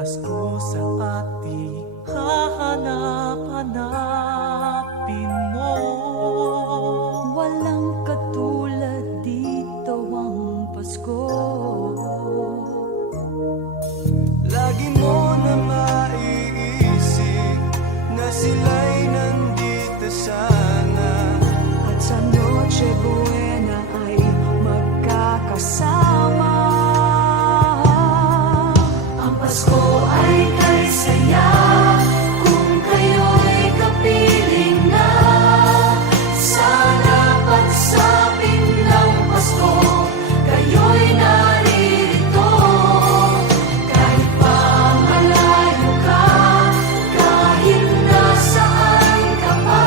Pasko sa ating hahanap-hanapin mo. Walang katulad dito ang Pasko. Lagi mo na maiisip na sila'y nandito sana, At sa Noche Buena ay magkakasama. Ang Pasko ay kay saya kung kayo'y kapiling na. Sana pagsapit ng Pasko, kayo'y naririto. Kahit pa malayo ka, kahit nasaan ka pa,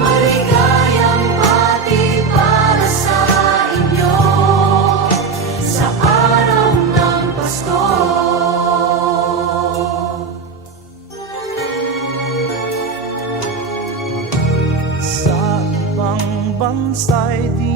maligayang bati para sa inyo sa araw ng Pasko. sa ibang bansa'y di